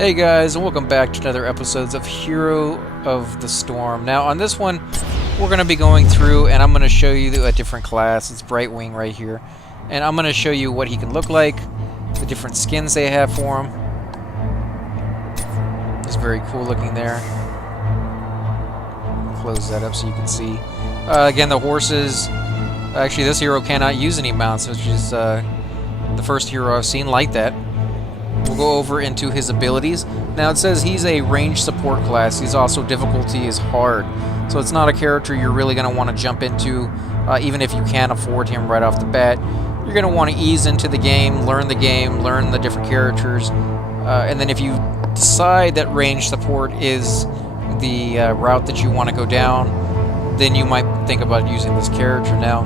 Hey guys, and welcome back to another episode of Hero of the Storm. Now on this one, we're going to be going through and I'm going to show you a different class. It's BrightWing right here. And I'm going to show you what he can look like, the different skins they have for him. It's very cool looking there. Close that up so you can see. Again, the horses, actually this hero cannot use any mounts, which is the first hero I've seen like that. We'll go over into his abilities. Now it says he's a range support class. He's also difficulty is hard. So it's not a character you're really going to want to jump into, even if you can't afford him right off the bat. You're going to want to ease into the game, learn the different characters, and then if you decide that range support is the route that you want to go down, then you might think about using this character. Now,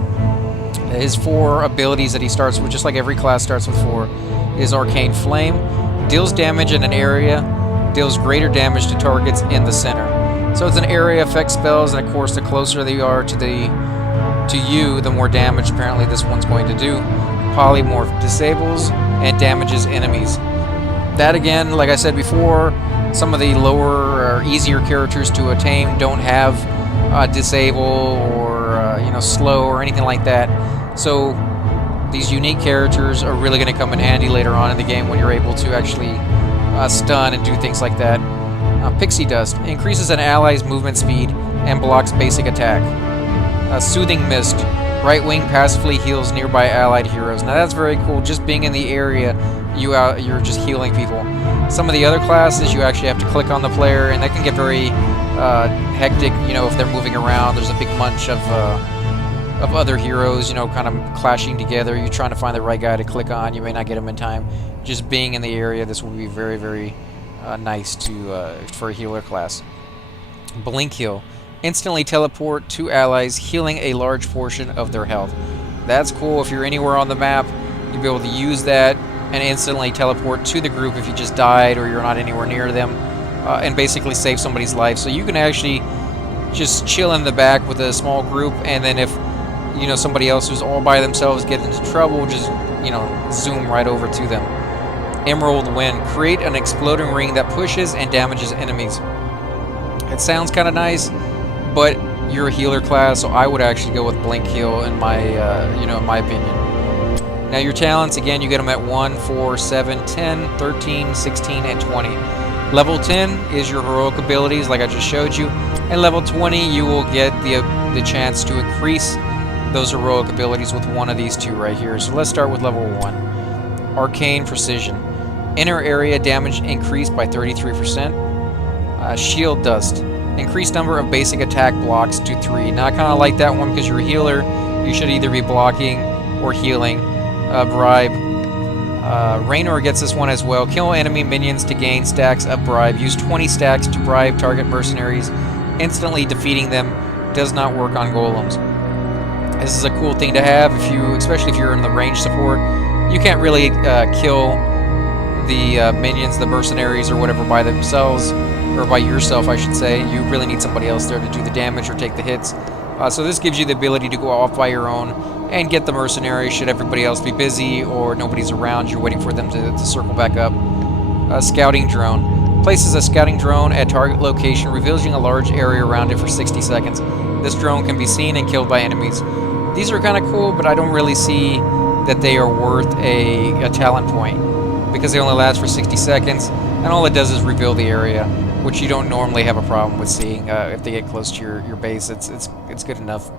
his 4 abilities that he starts with, just like every class starts with 4, is Arcane Flame, deals damage in an area, deals greater damage to targets in the center. So it's an area effect spells, and of course the closer they are to you, the more damage apparently this one's going to do. Polymorph disables and damages enemies. That again, like I said before, some of the lower or easier characters to attain don't have disable or slow or anything like that. So these unique characters are really going to come in handy later on in the game when you're able to actually stun and do things like that. Pixie Dust increases an ally's movement speed and blocks basic attack. Soothing Mist, BrightWing passively heals nearby allied heroes. Now that's very cool. Just being in the area, you're just healing people. Some of the other classes you actually have to click on the player, and that can get very hectic. If they're moving around, there's a big bunch of other heroes, kind of clashing together. You're trying to find the right guy to click on. You may not get him in time. Just being in the area, this will be very, very nice for a healer class. Blink Heal. Instantly teleport to allies, healing a large portion of their health. That's cool. If you're anywhere on the map, you'll be able to use that and instantly teleport to the group if you just died or you're not anywhere near them, and basically save somebody's life. So you can actually just chill in the back with a small group, and then if somebody else who's all by themselves gets into trouble, just zoom right over to them. Emerald Wind. Create an exploding ring that pushes and damages enemies. It sounds kind of nice, but you're a healer class, so I would actually go with Blink Heal in my in my opinion. Now your talents, again, you get them at 1, 4, 7, 10, 13, 16, and 20. Level 10 is your heroic abilities, like I just showed you, and level 20 you will get the chance to increase those heroic abilities with one of these 2 right here. So let's start with level 1. Arcane Precision. Inner area damage increased by 33%. Shield Dust. Increased number of basic attack blocks to 3. Now I kind of like that one because you're a healer. You should either be blocking or healing. Bribe. Raynor gets this one as well. Kill enemy minions to gain stacks of bribe. Use 20 stacks to bribe target mercenaries. Instantly defeating them does not work on golems. This is a cool thing to have, especially if you're in the range support. You can't really kill the minions, the mercenaries, or whatever by themselves, or by yourself, I should say. You really need somebody else there to do the damage or take the hits. So this gives you the ability to go off by your own and get the mercenaries should everybody else be busy or nobody's around. You're waiting for them to circle back up. Scouting Drone. Places a scouting drone at target location, revealing a large area around it for 60 seconds. This drone can be seen and killed by enemies. These are kind of cool, but I don't really see that they are worth a talent point because they only last for 60 seconds, and all it does is reveal the area, which you don't normally have a problem with seeing if they get close to your base. It's good enough.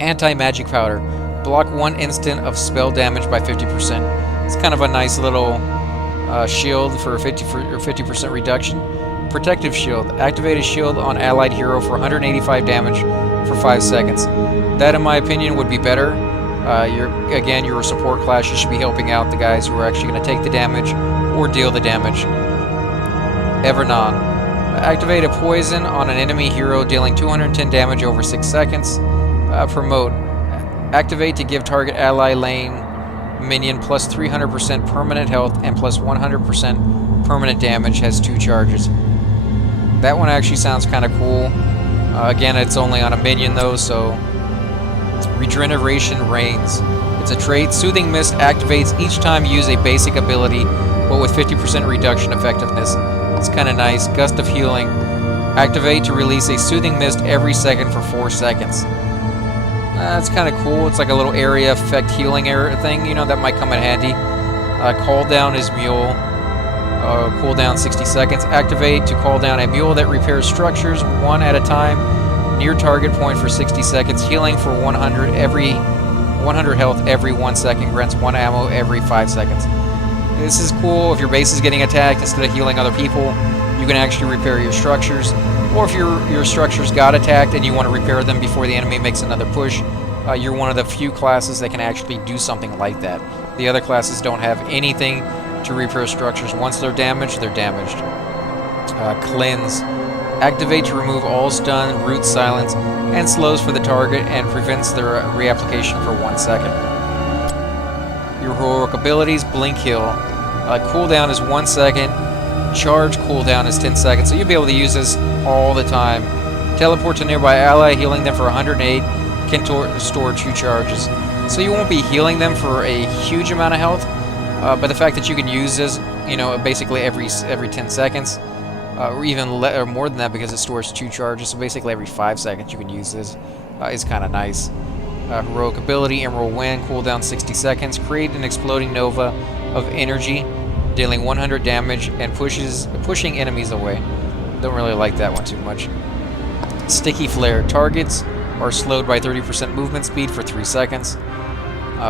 Anti-Magic Powder. Block 1 instant of spell damage by 50%. It's kind of a nice little shield for a 50% reduction. Protective Shield. Activate a shield on allied hero for 185 damage for 5 seconds. That, in my opinion, would be better. You're a support class. You should be helping out the guys who are actually going to take the damage or deal the damage. Evernon. Activate a poison on an enemy hero, dealing 210 damage over 6 seconds. Promote. Activate to give target ally lane minion plus 300% permanent health and plus 100% permanent damage. Has 2 charges. That one actually sounds kind of cool. Again, it's only on a minion though, so Regeneration Reigns. It's a trait. Soothing Mist activates each time you use a basic ability but with 50% reduction effectiveness. It's kind of nice. Gust of Healing. Activate to release a soothing mist every second for 4 seconds. That's kind of cool. It's like a little area effect healing thing, you know, that might come in handy. Call down his mule. Cooldown 60 seconds. Activate to call down a mule that repairs structures one at a time near target point for 60 seconds. Healing for 100 health every 1 second. Grants 1 ammo every 5 seconds. This is cool. If your base is getting attacked, instead of healing other people, you can actually repair your structures. Or if your structures got attacked and you want to repair them before the enemy makes another push, you're one of the few classes that can actually do something like that. The other classes don't have anything to repair structures. Once they're damaged, they're damaged. Cleanse. Activate to remove all stun, root silence, and slows for the target and prevents their reapplication for 1 second. Your heroic abilities, Blink Heal. Cooldown is 1 second. Charge cooldown is 10 seconds, so you'll be able to use this all the time. Teleport to nearby ally, healing them for 108. Can store 2 charges. So you won't be healing them for a huge amount of health, but the fact that you can use this, you know, basically every 10 seconds, or even or more than that because it stores 2 charges, so basically every 5 seconds you can use this, is kind of nice. Heroic ability, Emerald Wind, cooldown 60 seconds. Create an exploding nova of energy, dealing 100 damage and pushing enemies away. Don't really like that one too much. Sticky Flare. Targets are slowed by 30% movement speed for 3 seconds.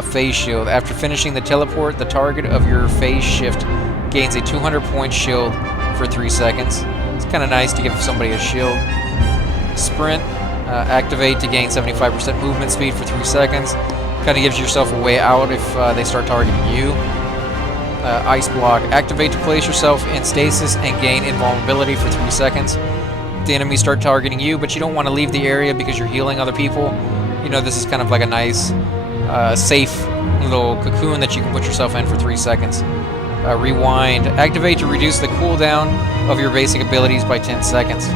Phase Shield. After finishing the teleport, the target of your phase shift gains a 200-point shield for 3 seconds. It's kind of nice to give somebody a shield. Sprint. Activate to gain 75% movement speed for 3 seconds. Kind of gives yourself a way out if they start targeting you. Ice Block. Activate to place yourself in stasis and gain invulnerability for 3 seconds. The enemies start targeting you, but you don't want to leave the area because you're healing other people. You know, this is kind of like a nice, safe little cocoon that you can put yourself in for 3 seconds. Rewind. Activate to reduce the cooldown of your basic abilities by 10 seconds.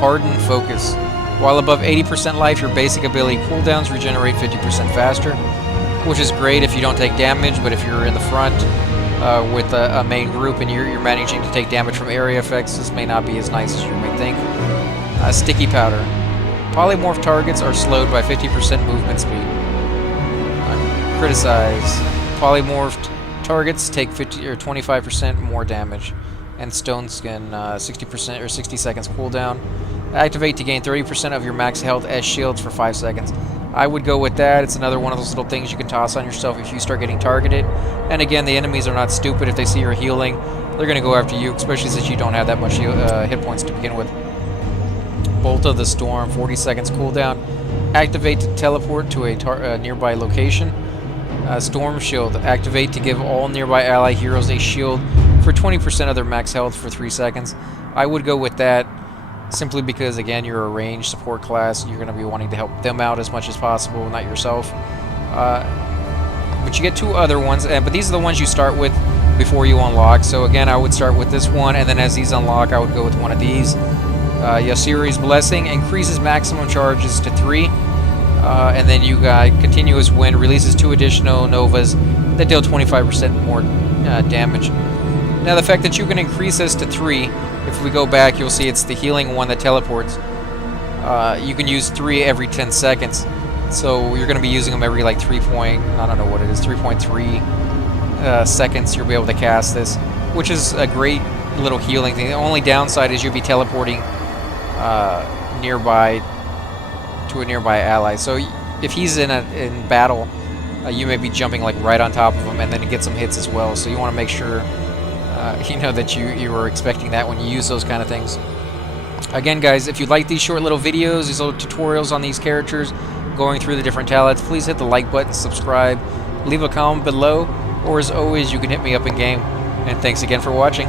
Harden Focus. While above 80% life, your basic ability cooldowns regenerate 50% faster, which is great if you don't take damage, but if you're in the front with a main group and you're managing to take damage from area effects, this may not be as nice as you may think. Sticky Powder. Polymorph targets are slowed by 50% movement speed. Criticize. Polymorphed targets take 50 or 25% more damage. And Stone Skin, 60% or 60 seconds cooldown. Activate to gain 30% of your max health as shields for 5 seconds. I would go with that. It's another one of those little things you can toss on yourself if you start getting targeted. And again, the enemies are not stupid. If they see you're healing, they're going to go after you, especially since you don't have that much hit points to begin with. Bolt of the Storm, 40 seconds cooldown. Activate to teleport to a nearby location. Storm Shield. Activate to give all nearby ally heroes a shield for 20% of their max health for 3 seconds. I would go with that simply because, again, you're a ranged support class. You're going to be wanting to help them out as much as possible, not yourself. But you get 2 other ones, but these are the ones you start with before you unlock. So again, I would start with this one, and then as these unlock, I would go with one of these. Yasiri's Blessing increases maximum charges to 3. And then you got Continuous Wind, releases 2 additional Novas that deal 25% more damage. Now the fact that you can increase this to 3, if we go back, you'll see it's the healing one that teleports. You can use 3 every 10 seconds. So you're going to be using them every like 3.3 seconds. You'll be able to cast this, which is a great little healing thing. The only downside is you'll be teleporting nearby to a nearby ally. So if he's in battle, you may be jumping like right on top of him and then get some hits as well. So you want to make sure you know that you were expecting that when you use those kind of things. Again, guys, if you like these short little videos, these little tutorials on these characters, going through the different talents, please hit the like button, subscribe, leave a comment below, or as always, you can hit me up in game. And thanks again for watching.